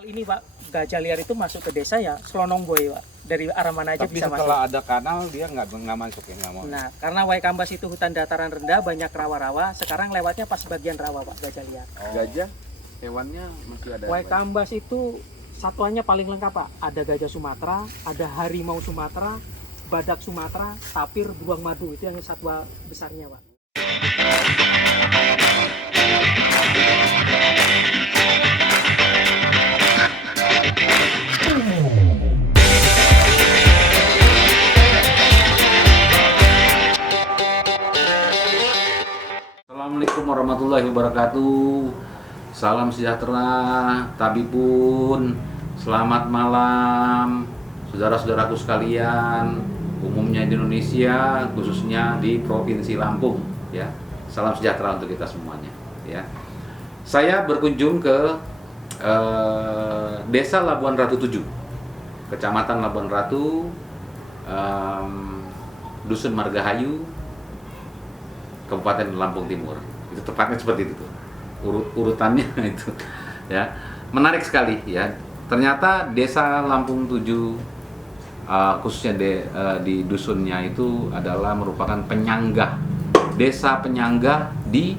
Kali ini Pak, gajah liar itu masuk ke desa ya Slonong Boy Pak. Dari arah mana aja Tapi bisa masuk. setelah ada kanal dia nggak masuk ya, nggak mau. Nah, karena Waikambas itu hutan dataran rendah, banyak rawa-rawa. Sekarang lewatnya pas bagian rawa Pak, gajah liar. Gajah hewannya masih ada. Waikambas itu satuannya paling lengkap Pak. Ada gajah Sumatera, ada harimau Sumatera, badak Sumatera, tapir, beruang madu. Itu yang satwa besarnya Pak. Assalamualaikum warahmatullahi wabarakatuh. Salam sejahtera, tabipun. Selamat malam, saudara-saudaraku sekalian, umumnya di Indonesia, khususnya di Provinsi Lampung. Ya, salam sejahtera untuk kita semuanya. Ya, saya berkunjung ke Desa Labuan Ratu 7, Kecamatan Labuan Ratu, Dusun Margahayu, Kabupaten Lampung Timur. Itu tepatnya seperti itu, urutannya itu. Ya, menarik sekali ya. Ternyata Desa Lampung 7, khususnya di dusunnya itu adalah merupakan penyangga, desa penyangga di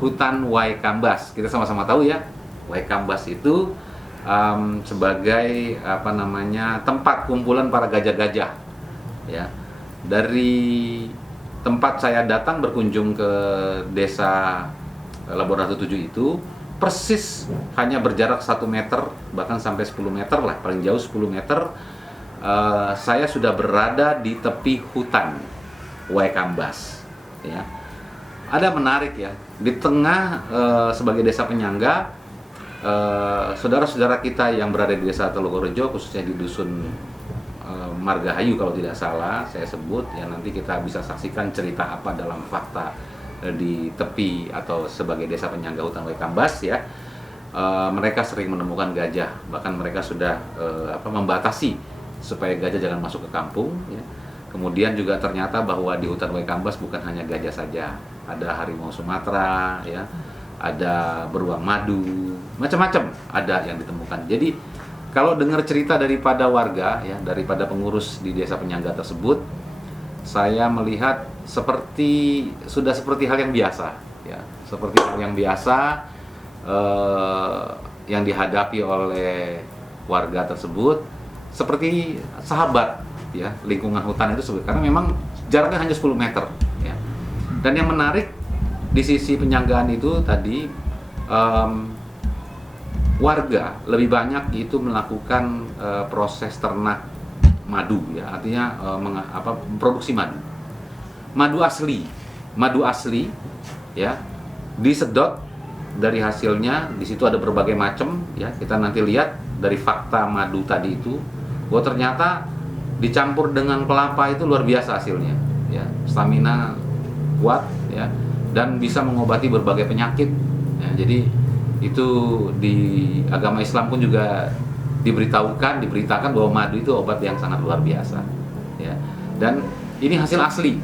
hutan Waikambas. Kita sama-sama tahu ya, Waikambas itu sebagai tempat kumpulan para gajah-gajah. Ya, dari tempat saya datang berkunjung ke Desa Labuan Ratu 7 itu persis hanya berjarak 1 meter, bahkan sampai 10 meter lah, paling jauh 10 meter. Saya sudah berada di tepi hutan Waikambas. Ya, ada menarik ya, di tengah sebagai desa penyangga, saudara-saudara kita yang berada di Desa Telogorejo, khususnya di dusun Margahayu kalau tidak salah saya sebut ya, nanti kita bisa saksikan cerita apa dalam fakta di tepi atau sebagai desa penyangga hutan Waikambas ya. Mereka sering menemukan gajah, bahkan mereka sudah membatasi supaya gajah jangan masuk ke kampung ya. Kemudian juga ternyata bahwa di hutan Waikambas bukan hanya gajah saja, ada harimau Sumatera ya, ada beruang madu, macam-macam ada yang ditemukan. Jadi kalau dengar cerita daripada warga ya, daripada pengurus di desa penyangga tersebut, saya melihat sudah seperti hal yang biasa ya, seperti hal yang biasa yang dihadapi oleh warga tersebut, seperti sahabat ya, lingkungan hutan itu karena memang jaraknya hanya 10 meter ya. Dan yang menarik di sisi penyanggaan itu tadi, warga lebih banyak itu melakukan proses ternak madu ya, artinya produksi madu asli ya, disedot dari hasilnya. Di situ ada berbagai macam ya, kita nanti lihat dari fakta madu tadi itu bahwa ternyata dicampur dengan kelapa itu luar biasa hasilnya ya, stamina kuat ya, dan bisa mengobati berbagai penyakit ya. Jadi itu di agama Islam pun juga diberitakan bahwa madu itu obat yang sangat luar biasa ya. Dan ini hasil asli.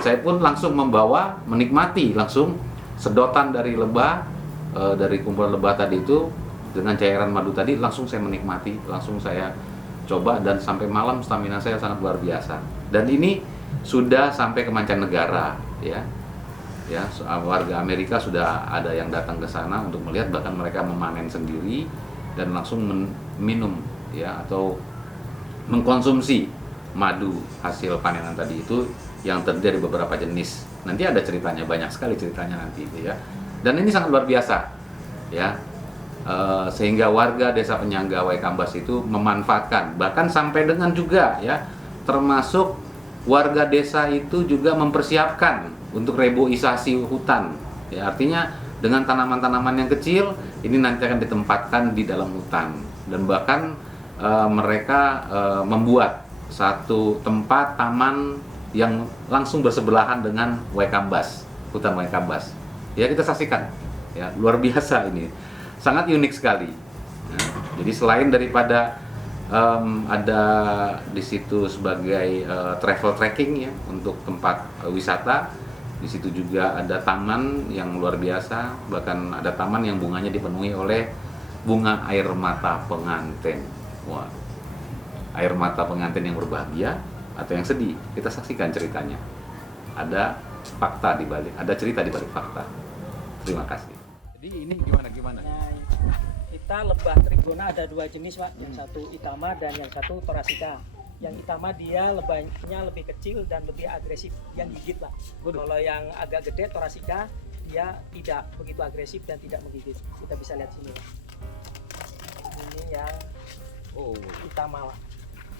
Saya pun langsung menikmati langsung sedotan dari lebah, dari kumpulan lebah tadi itu dengan cairan madu tadi, langsung saya menikmati, langsung saya coba, dan sampai malam stamina saya sangat luar biasa. Dan ini sudah sampai ke mancanegara ya. Ya, warga Amerika sudah ada yang datang ke sana untuk melihat, bahkan mereka memanen sendiri dan langsung minum ya, atau mengkonsumsi madu hasil panenan tadi itu yang terdiri dari beberapa jenis. Nanti ada ceritanya, banyak sekali ceritanya nanti ya. Dan ini sangat luar biasa ya, sehingga warga desa penyangga Waikambas itu memanfaatkan, bahkan sampai dengan juga ya, termasuk warga desa itu juga mempersiapkan untuk reboisasi hutan ya, artinya dengan tanaman-tanaman yang kecil ini nanti akan ditempatkan di dalam hutan, dan bahkan mereka membuat satu tempat taman yang langsung bersebelahan dengan Waikambas, hutan Waikambas ya. Kita saksikan ya, luar biasa, ini sangat unik sekali ya. Jadi selain daripada ada di situ sebagai travel trekking ya, untuk tempat wisata, di situ juga ada taman yang luar biasa, bahkan ada taman yang bunganya dipenuhi oleh bunga air mata pengantin. Wah, air mata pengantin yang berbahagia atau yang sedih? Kita saksikan ceritanya. Ada fakta di balik, ada cerita di balik fakta. Terima kasih. Jadi ini gimana? Nah, kita lebah trigona ada dua jenis Pak, yang satu itama dan yang satu torasika. Yang itama dia lebahnya lebih kecil dan lebih agresif, yang gigit Pak. Kalau yang agak gede torasika dia tidak begitu agresif dan tidak menggigit. Kita bisa lihat sini Pak. Ini yang itama Pak.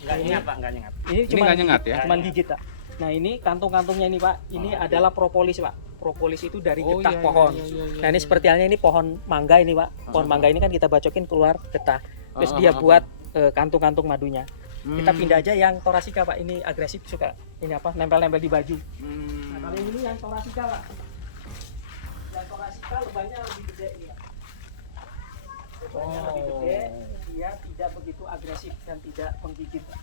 Nggak nyengat Pak, nggak nyengat. Ini cuma nggak nyengat ya? Cuman gigit Pak. Nah ini kantung-kantungnya ini Pak, ini adalah propolis Pak. Propolis itu dari getah pohon. Nah ini seperti halnya ini pohon mangga ini Pak. Pohon mangga ini kan kita bacokin keluar getah. Terus dia buat kantung-kantung madunya. Kita pindah aja yang torasika Pak. Ini agresif suka. Ini apa? Nempel-nempel di baju. Nah kalau ini yang torasika Pak. Yang torasika lebahnya lebih gede ini Pak. Lebahnya lebih gede. Dia tidak begitu agresif dan tidak menggigit Pak.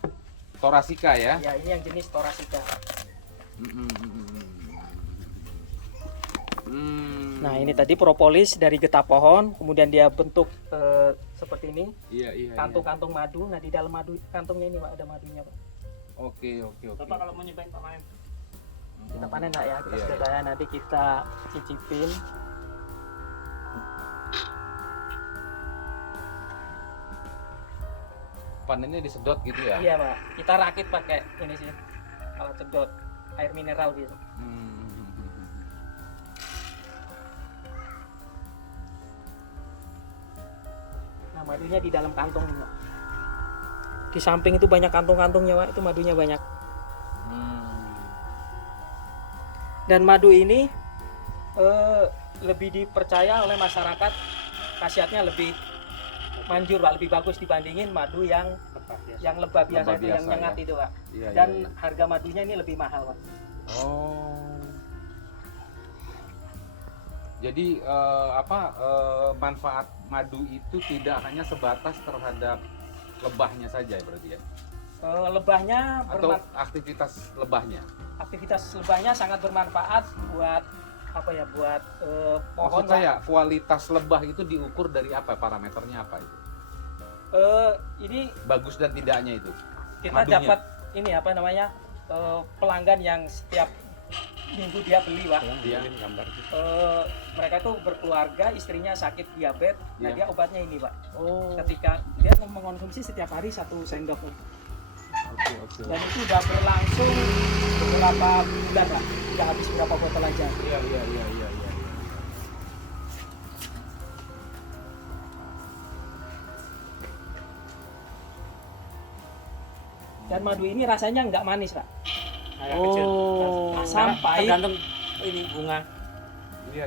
Torasika ya? Ya ini yang jenis torasika. Nah ini tadi propolis dari getah pohon, kemudian dia bentuk seperti ini, Iya. kantung-kantung madu. Nah di dalam madu kantungnya ini Pak ada madunya Pak. Oke. Bapak kalau mau nyobain Pak panen, kita panen Pak ya, kita Iya, sudah tanya, nanti kita cicipin. Panennya disedot gitu ya? Iya Pak, kita rakit pakai ini sih, alat sedot air mineral gitu. Nah madunya di dalam kantong ini Pak. Di samping itu banyak kantong-kantongnya Pak, itu madunya banyak. Dan madu ini lebih dipercaya oleh masyarakat, khasiatnya lebih manjur Pak, lebih bagus dibandingin madu yang lebah biasa itu, yang nyengat ya? itu Pak. Iya, Dan iya. harga madunya ini lebih mahal Pak. Jadi manfaat madu itu tidak hanya sebatas terhadap lebahnya saja berarti ya? Lebahnya Atau aktivitas lebahnya? aktivitas lebahnya sangat bermanfaat buat apa ya, buat pohon. Maksud saya kualitas lebah itu diukur dari apa? Parameternya apa itu? Ini Bagus dan tidaknya itu? kita Madunya. dapat ini apa namanya, pelanggan yang setiap minggu dia beli Pak. Dia Mereka itu berkeluarga, istrinya sakit diabetes, nah Iya. dia obatnya ini Pak. Oh. Ketika dia mengkonsumsi setiap hari 1 sendok. Oke. Dan itu udah berlangsung beberapa bulan Pak, udah habis berapa botol aja. Iya. Dan madu ini rasanya nggak manis Pak, Agak kecil. asam, pahit. Tergantung ini bunga. Iya.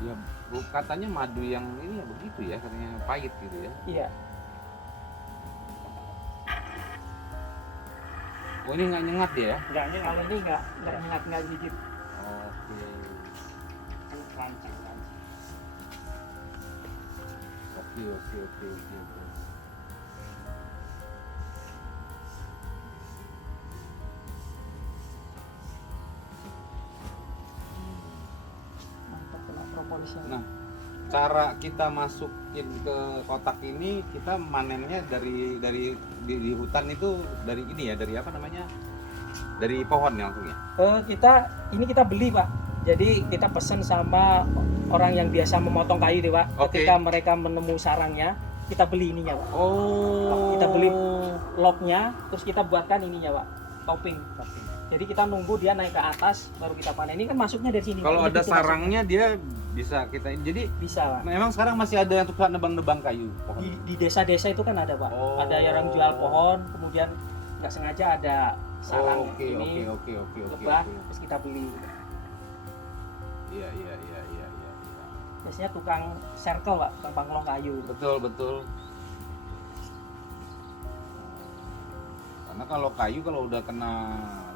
Ya, katanya madu yang ini ya begitu ya, katanya pahit gitu ya. Iya. Oh ini nggak nyengat dia ya? Enggak, ini Kalau ini nggak nyengat, nggak gigit. Oke. lancang. Oke. Mantap kena propolisnya. Nah, cara kita masukin ke kotak ini, kita manennya dari di hutan itu dari ini ya, dari apa namanya? Dari pohon ya langsung ya? Kita beli Pak. Jadi kita pesen sama orang yang biasa memotong kayu deh Pak. Oke. Ketika mereka menemu sarangnya, kita beli ininya Pak. Oh. Kita beli lognya, terus kita buatkan ininya Pak, topping. Jadi kita nunggu dia naik ke atas, baru kita panen. Ini kan masuknya dari sini. Kalau Pak. Ini ada pintu sarangnya dia bisa kita jadi masuk. Bisa Pak. memang sekarang masih ada yang tukang nebang-nebang kayu pohon. Di desa-desa itu kan ada Pak. Oh. Ada yang jual pohon, kemudian nggak sengaja ada sarang Oke. lebah, terus kita beli. Iya. Biasanya tukang circle Pak, tukang panglong kayu. Betul. Karena kalau kayu kalau udah kena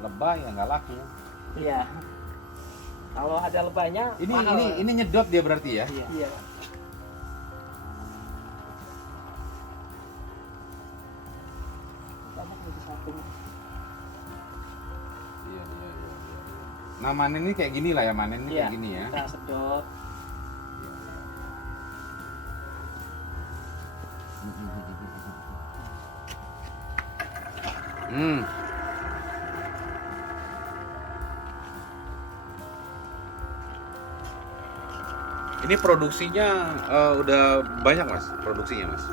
lebah ya nggak laku. Iya. Kalau ada lebahnya mahal. Ini nyedot dia berarti ya? Iya. Banyak di samping. Iya. Nah manen ini kayak gini lah ya, manen ini Iya. kayak gini ya. Kita sedot. Hmm. Ini produksinya udah banyak mas, produksinya mas.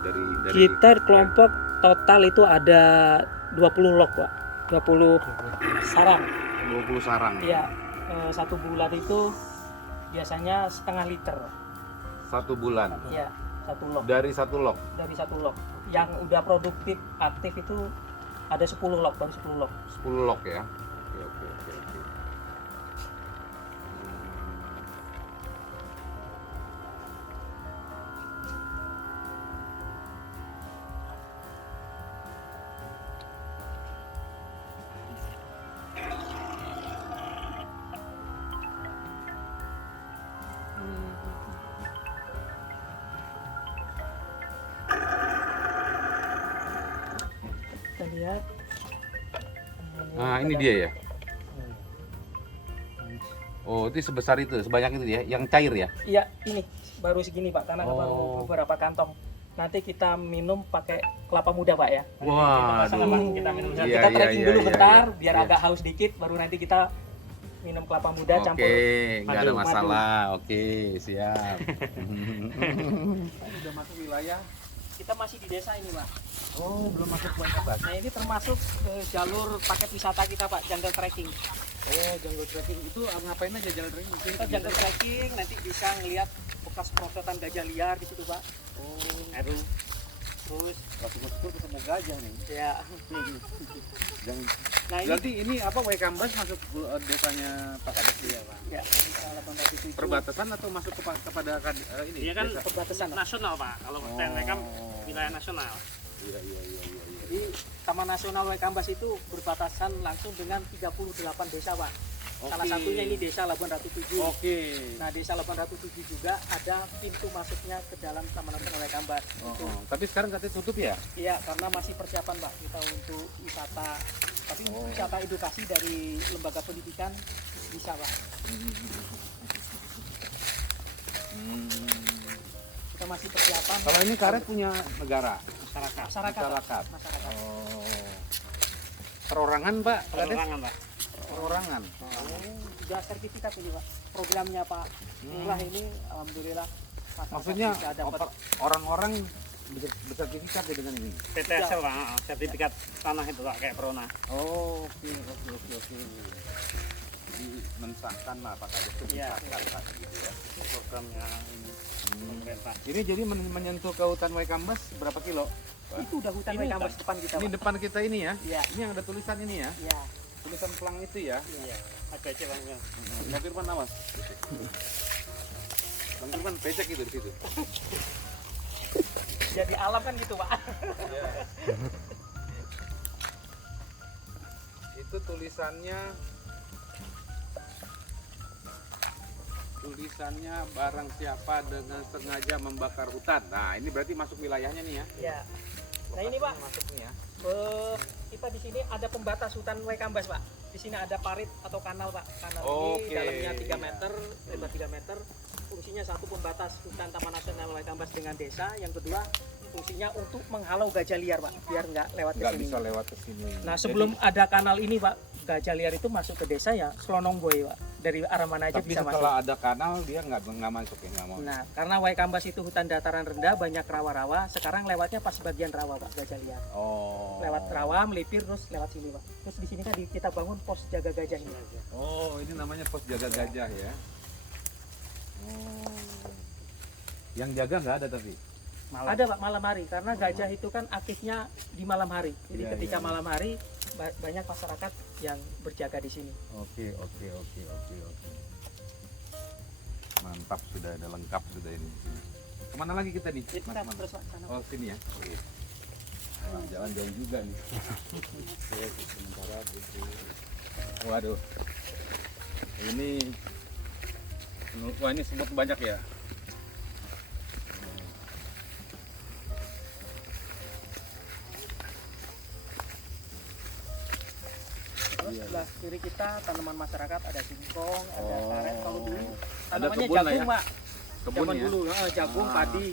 Dari Kita kelompok total itu ada 20 lok, Pak. 20 sarang. 20 sarang. Iya. Satu bulan itu biasanya setengah liter. 1 bulan. Iya, satu lok. Dari 1 lok. Dari satu lok. Yang udah produktif aktif itu ada 10 lok, baru 10 lok. 10 lok ya. Oke. Kita lihat. Nah, ini dia ya. Oh, itu sebesar itu, sebanyak itu ya, yang cair ya. Iya, ini baru segini Pak, karena baru Oh. beberapa kantong. Nanti kita minum pakai kelapa muda Pak ya. Wah, Sama, Pak. Kita minum Iya, kita iya, trekking iya, dulu iya, bentar, iya. biar Iya. agak haus dikit, baru nanti kita minum kelapa muda campur. Oke, nggak ada madu. masalah. Oke, siap. Udah masuk wilayah. Kita masih di desa ini Pak. Oh, belum masuk Waikambas. Nah ini termasuk jalur paket wisata kita Pak, jungle trekking. Oh, jungle trekking itu ngapain aja jungle trekking? Kita jungle trekking nanti bisa ngelihat bekas perosotan gajah liar di situ Pak. Oh, Aduh. Terus masuk ketemu gajah nih. ya. Jangan. Nah ini Berarti ini apa Waikambas masuk desanya Pak Kades ya, Pak? ya, kita 807. Perbatasan atau masuk kepada ini? Dia kan desa? perbatasan Pak. nasional Pak. Kalau Waikam wilayah nasional. Iya. Jadi Taman Nasional Waikambas itu berbatasan langsung dengan 38 desa Pak. Salah Oke. satunya ini desa Labuan Ratu 7. Oke. Nah desa Labuan Ratu 7 juga ada pintu masuknya ke dalam Taman Nasional Waikambas. Itu. Tapi sekarang katanya tutup ya? Iya karena masih persiapan Pak kita untuk wisata. Tapi untuk wisata edukasi dari lembaga pendidikan bisa Pak. Kita masih persiapan. Kalau ini karet punya negara, Masyarakat. masyarakat. Masyarakat. Oh. Perorangan Pak, Kades? Perorangan Pak. Perorangan. Sudah sertifikat ini Pak. Programnya Pak Lurah ini alhamdulillah. masyarakat Maksudnya bisa dapat. orang-orang bersertifikat ya dengan ini. PTSL Pak, sertifikat tanah itu Pak kayak Perona. Oh, oke. Jadi mensahkan lah Pak Kades itu Iya. mensahkan gitu ya. Programnya ini pemerintah. Ini jadi menyentuh ke hutan Waikambas berapa kilo? Pak? Itu udah hutan Ini Waikambas depan kita Ini Pak. depan kita ini ya. Iya. Ini yang ada tulisan ini ya. Iya. Tulisan pelang itu ya. Iya. Ada aja Bang. Bang Firman awas. Bang Firman becek itu di situ. Jadi alam kan gitu Pak. Itu tulisannya barang siapa dengan sengaja membakar hutan. Nah, ini berarti masuk wilayahnya nih ya. Iya. Nah ini Pak, Masuk nih ya. kita di sini ada pembatas hutan Waikambas Pak. Di sini ada parit atau kanal Pak. Kanal Oke. ini dalamnya 3 meter, lebar 3 meter. Fungsinya satu pembatas hutan Taman Nasional Waikambas dengan desa. Yang kedua fungsinya untuk menghalau gajah liar Pak, biar nggak lewat ke Nggak sini. bisa lewat ke sini. Nah sebelum ada kanal ini Pak, gajah liar itu masuk ke desa ya selonong boy Pak. Dari arah mana aja Tapi bisa masuk. setelah ada kanal dia nggak masuk ya, nggak mau. Nah, karena Waikambas itu hutan dataran rendah, banyak rawa-rawa. Sekarang lewatnya pas bagian rawa, Pak, gajah liar. Oh. Lewat rawa, melipir, terus lewat sini, Pak. Terus di sini kan kita bangun pos jaga gajah ini. Oh, ini namanya pos jaga gajah ya. Oh. Yang jaga nggak ada tapi. Ada, Pak, malam hari. Karena gajah itu kan aktifnya di malam hari. Jadi Iya, ketika iya. malam hari banyak masyarakat yang berjaga di sini. Oke. Mantap, sudah ada lengkap sudah ini. Kemana lagi kita nih? Jadi kita Mas? terus Pak, sana. Oh, sini ya. Oke. Nah, jalan jauh juga nih. Oke, sementara itu. Waduh. Ini wah ini semut banyak ya. Terus sebelah kiri kita tanaman masyarakat ada singkong, ada karet. Kalau dulu Ada tanamannya kebun lah jagung, ya? Pak. Kebun Zaman ya. dulu jagung, Ah. padi.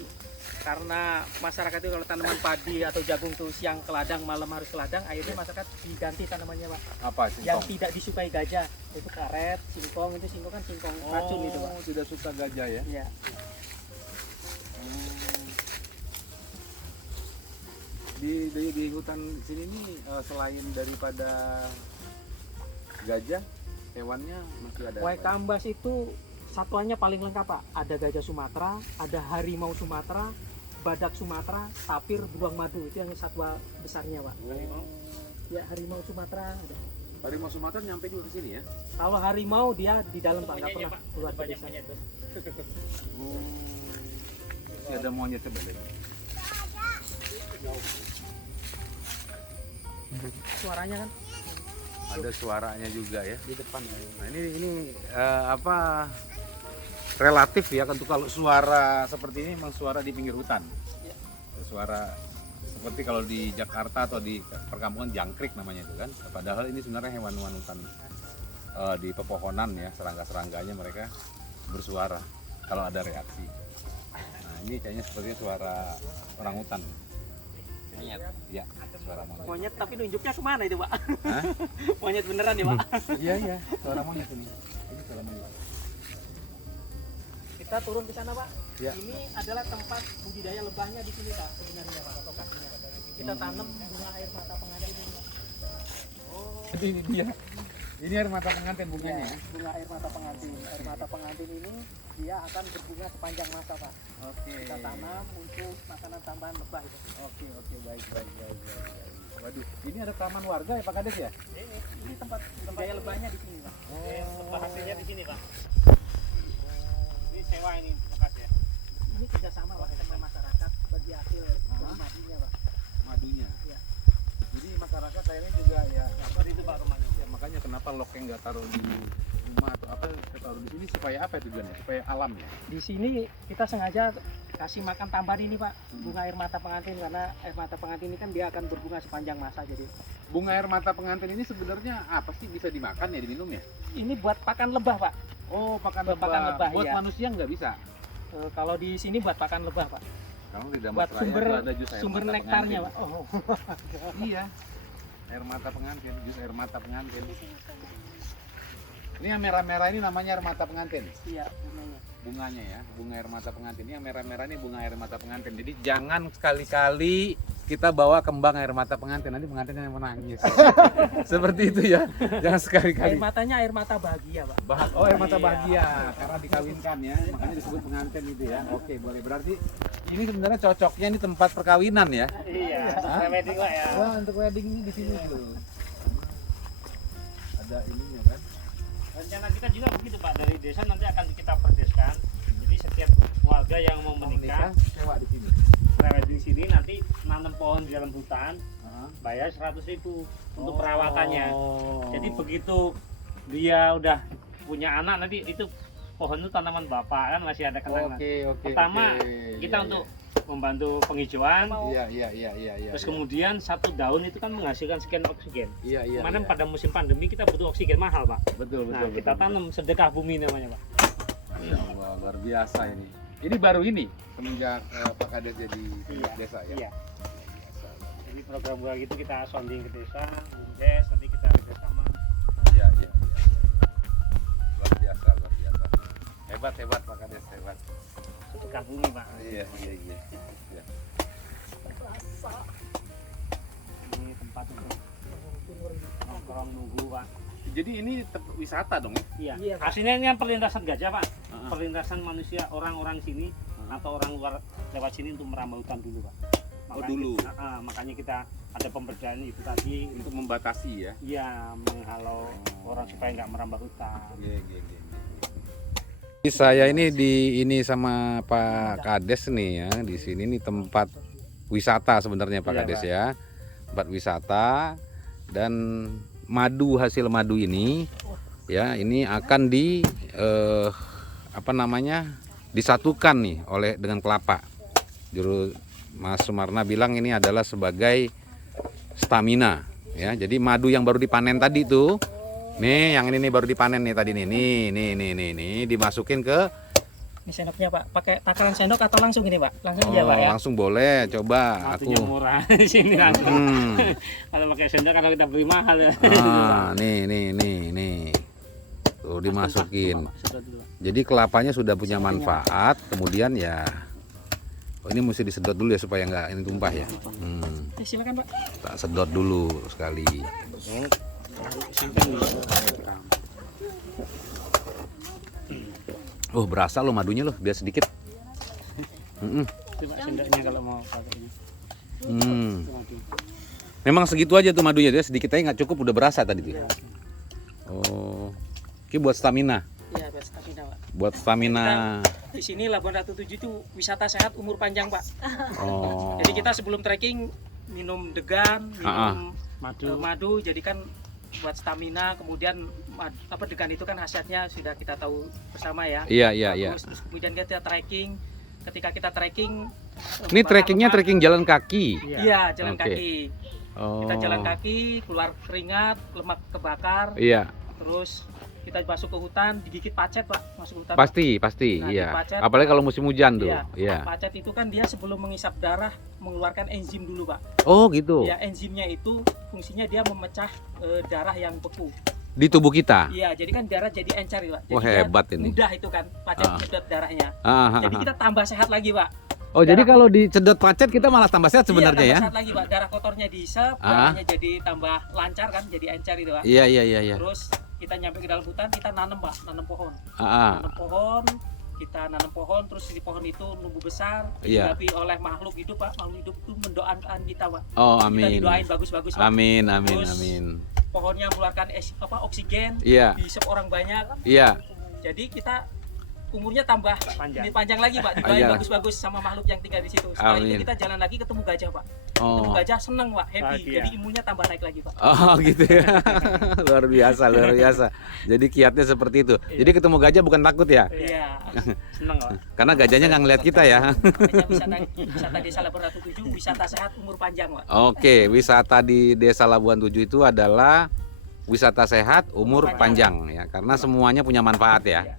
karena masyarakat itu kalau tanaman padi atau jagung tuh siang ke ladang, malam harus ke ladang, akhirnya masyarakat diganti tanamannya Pak. Apa Yang singkong? tidak disukai gajah itu karet, singkong, itu singkong kan singkong racun itu Pak. Tidak suka gajah ya? Iya. Di hutan sini nih selain daripada gajah, hewannya masih ada. Waik Kambas itu satuannya paling lengkap Pak. Ada gajah Sumatera, ada harimau Sumatera, badak Sumatera, tapir, beruang madu, itu yang satwa besarnya Pak. Ya harimau Sumatera ada. Harimau Sumatera nyampe juga ke sini ya? Kalau harimau dia di dalam Pak, nggak Monyetnya, pernah Pak. keluar ke Banyak desa. monyet tuh. Masih ada monyet sebelah. Suaranya kan Ada suaranya juga ya. di depan. Nah ini apa relatif ya untuk kalau suara seperti ini memang suara di pinggir hutan. Ya. Suara seperti kalau di Jakarta atau di perkampungan jangkrik namanya itu kan. Padahal ini sebenarnya hewan-hewan hutan di pepohonan ya, serangga-serangganya mereka bersuara kalau ada reaksi. Nah ini kayaknya sepertinya suara orang hutan. Monyet. Ya, suara monyet. Monyet tapi nunjuknya kemana itu Pak? Hah? Monyet beneran ya Pak? Iya, suara monyet ini. Ini suara monyet. Kita turun ke sana Pak. Ya. Ini adalah tempat budidaya lebahnya di sini Pak sebenarnya Pak, lokasinya. Kita tanam bunga air mata pengantin ini. Jadi ini dia. Ini air mata pengantin bunganya ya. Bunga air mata pengantin. Air mata pengantin ini dia akan berbunga sepanjang masa Pak. Oke. Kita tanam untuk makanan tambahan lebah itu. Oke, baik. Waduh, ini ada taman warga ya Pak Kades ya? Ini tempat budidaya lebahnya di sini Pak. Lebah hasilnya di sini Pak. Ini sewa ini bekas ya. Ini kerjasama Pak sama masyarakat bagi hasil dari madunya Pak. Madunya. Iya. Jadi masyarakat akhirnya juga ya apa Itu Pak rumahnya. ya makanya kenapa lokeng nggak taruh di rumah atau apa taruh di sini supaya apa tujuannya? Supaya alam ya. Di sini kita sengaja kasih makan tambahan ini Pak, bunga air mata pengantin, karena air mata pengantin ini kan dia akan berbunga sepanjang masa. Jadi Bunga air mata pengantin ini sebenarnya apa sih, bisa dimakan ya, diminum ya? ini buat pakan lebah Pak. Oh, pakan Buat pakan lebah, Buat iya. manusia nggak bisa. Kalau di sini buat pakan lebah Pak. Kalau di Damas Buat Raya sumber itu ada jus air sumber mata nektarnya pengantin. Pak. Oh. Iya. Air mata pengantin, jus air mata pengantin. Ini yang merah-merah ini namanya air mata pengantin. Iya, bunganya. Bunganya ya, bunga air mata pengantin. Ini yang merah-merah ini bunga air mata pengantin. Jadi jangan sekali-kali kita bawa kembang air mata pengantin, nanti pengantinnya yang menangis. Seperti itu ya. Jangan sekali-kali. Air matanya air mata bahagia Pak. Oh, air mata bahagia karena dikawinkan ya, makanya disebut pengantin itu ya. Oke, boleh. Berarti ini sebenarnya cocoknya ini tempat perkawinan ya. Iya, untuk wedding Pak ya. Wah, untuk wedding ini di sini tuh. Ada ininya kan. Rencana kita juga begitu Pak, dari desa nanti akan kita perdeskan. Jadi setiap warga yang mau menikah sewa di sini. wedding sini nanti nanam pohon di dalam hutan, Heeh. bayar 100.000 untuk perawatannya. Oh. Jadi begitu dia udah punya anak nanti itu pohon itu tanaman bapak kan masih ada kenangan. Oke. Pertama, oke. Kita Iya, untuk membantu penghijauan, iya. terus kemudian satu daun itu kan menghasilkan sekian oksigen. Iya. Kemarin pada musim pandemi kita butuh oksigen mahal Pak. Betul. Nah kita tanam sedekah bumi namanya Pak. Masya Allah, luar biasa ini. Ini baru ini semenjak Pak Kades jadi Iya. desa ya. Iya. Jadi program buat gitu kita sounding ke desa, bumdes, nanti kita bersama. Iya. Luar biasa. Hebat Pak Kades, hebat. Sedekah bumi Pak. Iya. Ini tempat untuk nongkrong nunggu Pak. Jadi ini wisata dong ya? Iya. Iya, Pak. Aslinya ini kan perlintasan gajah Pak. Heeh. Perlintasan manusia orang-orang sini atau orang luar lewat sini untuk merambah hutan dulu Pak. Oh, dulu. Makanya kita ada pemberdayaan itu tadi Untuk membatasi ya. ya menghalau orang supaya nggak merambah hutan. Iya. Saya ini sama Pak Kades nih ya. Di sini nih tempat wisata sebenarnya Pak Iya, Kades Pak. ya. Tempat wisata dan madu, hasil madu ini ya ini akan disatukan nih dengan kelapa. Juru Mas Sumarna bilang ini adalah sebagai stamina ya. Jadi madu yang baru dipanen tadi tuh, nih yang ini nih baru dipanen nih tadi nih dimasukin ke Ini sendoknya Pak, pakai takaran sendok atau langsung ini Pak? Langsung aja Pak ya. Langsung boleh, coba Matunya aku. murah di sini langsung. Kalau pakai sendok kalau kita beli mahal ya. Nih. Tuh dimasukin. Sedot dulu, Pak. Jadi kelapanya sudah punya manfaat, kemudian ya ini mesti disedot dulu ya supaya nggak ini tumpah ya. Silakan Pak. Tak sedot dulu sekali. Simpan dulu. Oh berasa loh madunya loh, biar sedikit. Coba sendoknya kalau mau pakai ini. Waduh. Memang segitu aja tuh madunya, dia sedikit aja nggak cukup udah berasa tadi tuh. Oh, ini buat stamina. Iya, Pak, stamina Pak. Buat stamina. Di sini Labuan Ratu 7 itu wisata sehat umur panjang Pak. Oh. Jadi kita sebelum trekking minum degan, minum madu, jadi kan buat stamina. Kemudian degan itu kan khasiatnya sudah kita tahu bersama ya. Iya. Terus kemudian kita trekking. Ketika kita trekking, Ini trekkingnya trekking jalan kaki. Iya, jalan Oke. kaki. Oh. Kita jalan kaki, keluar keringat, lemak kebakar. Iya, Terus kita masuk ke hutan, digigit pacet Pak, masuk hutan. pasti, Nah, iya. dipacet. Apalagi kalau musim hujan tuh. Iya. Iya. Pacet itu kan dia sebelum mengisap darah mengeluarkan enzim dulu Pak. Oh gitu. Ya enzimnya itu fungsinya dia memecah darah yang beku. Di tubuh kita. Iya, jadi kan darah jadi encer Pak. Jadi Wah, dia hebat ini. Mudah itu kan pacet sedot darahnya. Jadi kita tambah sehat lagi Pak. Oh jadi kalau dicedot pacet kita malah tambah sehat sebenarnya Iya, ya? tambah sehat lagi Pak. Darah kotornya diisap, darahnya jadi tambah lancar kan, jadi encer itu Pak. Iya. Terus kita nyampe ke dalam hutan, kita nanam Pak, nanam pohon. Ah. Kita nanam pohon, terus di pohon itu numbuh besar, Iya. dihinggapi oleh makhluk hidup Pak. Makhluk hidup itu mendoakan kita Pak. Oh Kita amin. didoain bagus-bagus Pak. Amin. Terus pohonnya mengeluarkan oksigen, Iya. dihisap orang banyak. Iya. Jadi kita umurnya tambah panjang lagi Pak, didoain Iya. bagus-bagus sama makhluk yang tinggal di situ. Setelah Amin. itu kita jalan lagi ketemu gajah Pak. Ketemu Oh. gajah seneng Pak, happy. Bahagia. Jadi imunnya tambah naik lagi Pak. Oh gitu ya. Luar biasa. Jadi kiatnya seperti itu. Jadi ketemu gajah bukan takut ya? Iya. Seneng Pak. Karena gajahnya nggak ngeliat kita ya. Makanya wisata Desa Labuan Ratu 7 wisata sehat umur panjang Pak. Oke, wisata di Desa Labuan 7 itu adalah wisata sehat umur panjang ya, karena semuanya punya manfaat ya.